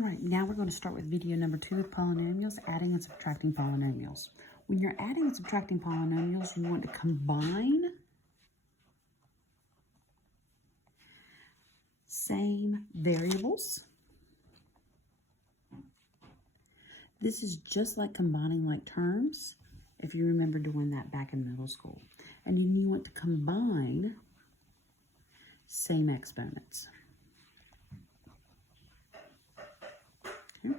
All right, now we're going to start with video number 2 with polynomials, adding and subtracting polynomials. When you're adding and subtracting polynomials, you want to combine same variables. This is just like combining like terms, if you remember doing that back in middle school. And you want to combine same exponents. Okay.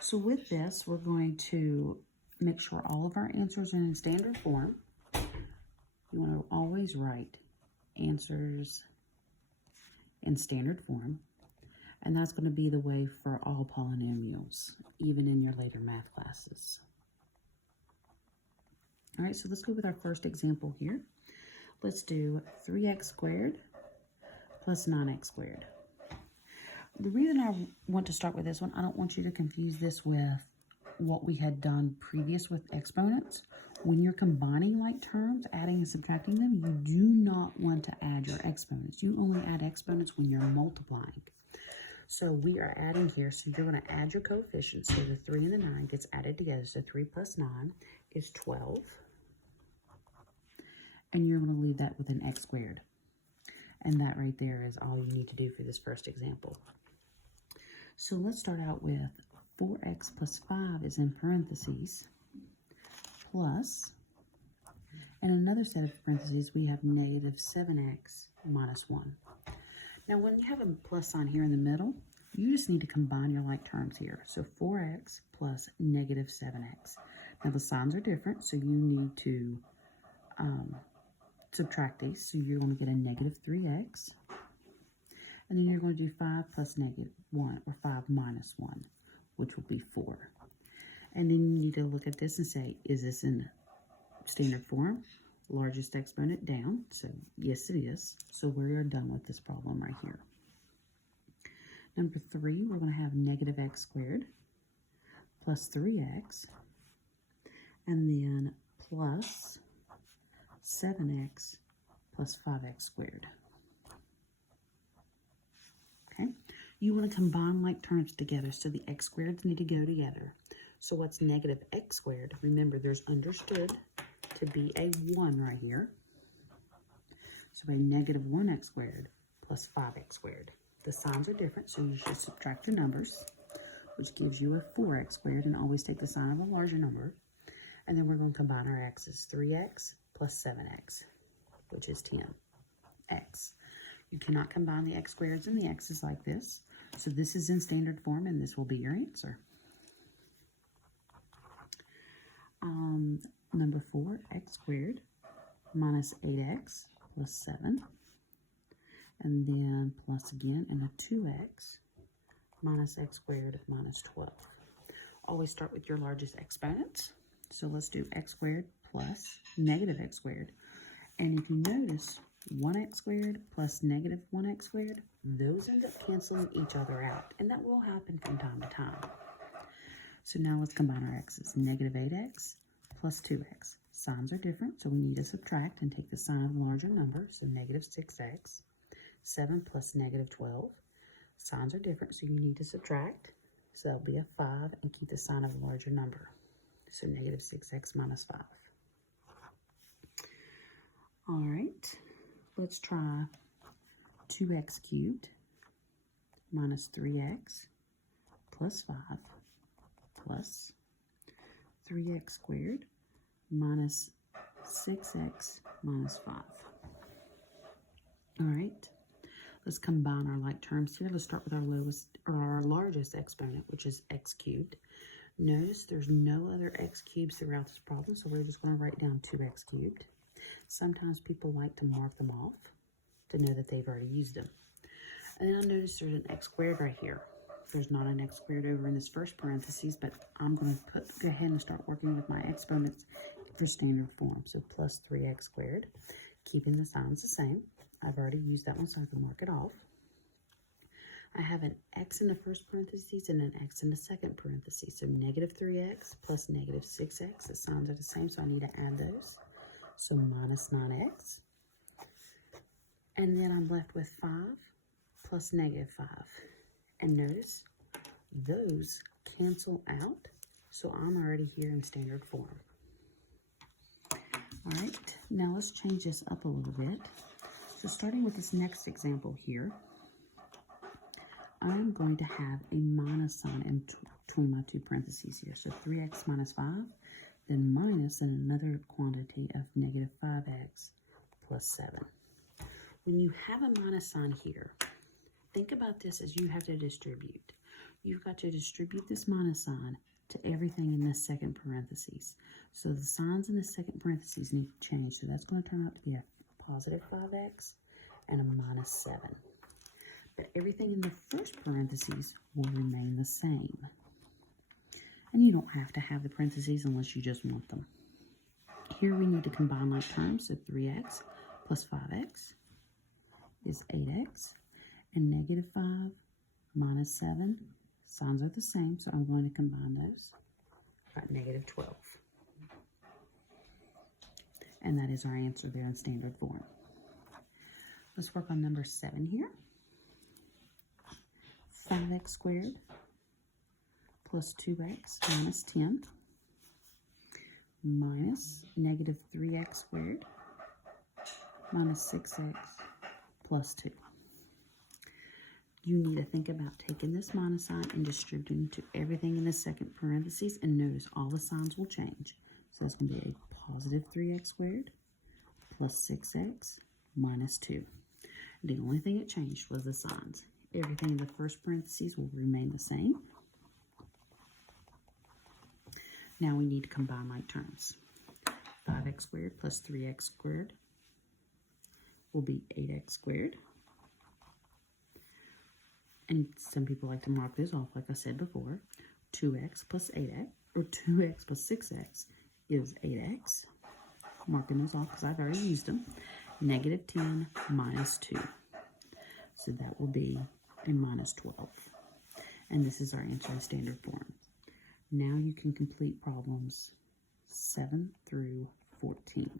So with this, we're going to make sure all of our answers are in standard form. You want to always write answers in standard form. And that's going to be the way for all polynomials, even in your later math classes. All right, so let's go with our first example here. Let's do 3x squared plus 9x squared. The reason I want to start with this one, I don't want you to confuse this with what we had done previous with exponents. When you're combining like terms, adding and subtracting them, you do not want to add your exponents. You only add exponents when you're multiplying. So we are adding here, so you're going to add your coefficients. So the 3 and the 9 gets added together. So 3 plus 9 is 12. And you're going to leave that with an x squared. And that right there is all you need to do for this first example. So let's start out with 4x plus 5 is in parentheses, plus, and another set of parentheses, we have negative 7x minus 1. Now, when you have a plus sign here in the middle, you just need to combine your like terms here. So 4x plus negative 7x. Now, the signs are different, so you need to subtract these. So you're going to get a negative 3x. And then you're going to do 5 plus negative 1, or 5 minus 1, which will be 4. And then you need to look at this and say, is this in standard form? Largest exponent down, so yes it is. So we are done with this problem right here. Number 3, we're going to have negative x squared plus 3x, and then plus 7x plus 5x squared. Okay, you want to combine like terms together, so the x squareds need to go together. So what's negative x squared? Remember, there's understood to be a 1 right here. So a negative 1x squared plus 5x squared. The signs are different, so you should subtract the numbers, which gives you a 4x squared, and always take the sign of a larger number. And then we're going to combine our x's, 3x plus 7x, which is 10x. You cannot combine the x squareds and the x's like this. So this is in standard form, and this will be your answer. Number 4, x squared minus 8x plus 7. And then plus again, and a 2x minus x squared minus 12. Always start with your largest exponents. So let's do x squared plus negative x squared. And if you notice, 1x squared plus negative 1x squared, those end up canceling each other out. And that will happen from time to time. So now let's combine our x's. Negative 8x plus 2x. Signs are different, so we need to subtract and take the sign of a larger number. So negative 6x. 7 plus negative 12. Signs are different, so you need to subtract. So that'll be a 5, and keep the sign of a larger number. So negative 6x minus 5. All right, let's try 2x cubed minus 3x plus 5 plus 3x squared minus 6x minus 5. All right, let's combine our like terms here. Let's start with our largest exponent, which is x cubed. Notice there's no other x cubes throughout this problem, so we're just going to write down 2x cubed. Sometimes people like to mark them off to know that they've already used them. And then I notice there's an x squared right here. There's not an x squared over in this first parentheses, but I'm going to go ahead and start working with my exponents for standard form. So plus 3x squared, keeping the signs the same. I've already used that one, so I can mark it off. I have an x in the first parentheses and an x in the second parentheses. So negative 3x plus negative 6x. The signs are the same, so I need to add those. So minus 9x. And then I'm left with 5 plus negative 5. And notice, those cancel out, so I'm already here in standard form. All right, now let's change this up a little bit. So starting with this next example here, I'm going to have a minus sign in between my two parentheses here. So 3x minus 5, then minus another quantity of negative 5x plus 7. When you have a minus sign here, think about this as you have to distribute. You've got to distribute this minus sign to everything in this second parentheses. So the signs in the second parentheses need to change. So that's going to turn out to be a positive 5x and a minus 7. But everything in the first parentheses will remain the same. And you don't have to have the parentheses unless you just want them. Here we need to combine like terms. So 3x plus 5x is 8x. And negative 5 minus 7, signs are the same, so I'm going to combine those. Got negative 12. And that is our answer there in standard form. Let's work on number 7 here. 5x squared plus 2x minus 10 minus negative 3x squared minus 6x plus 2. You need to think about taking this minus sign and distributing to everything in the second parentheses, and notice all the signs will change. So that's going to be a positive 3x squared plus 6x minus 2. The only thing that changed was the signs. Everything in the first parentheses will remain the same. Now we need to combine like terms. 5x squared plus 3x squared will be 8x squared. And some people like to mark this off, like I said before. 2x plus 8x, or 2x plus 6x is 8x. Marking those off because I've already used them. Negative 10 minus 2. So that will be a minus 12. And this is our answer in standard form. Now you can complete problems 7 through 14.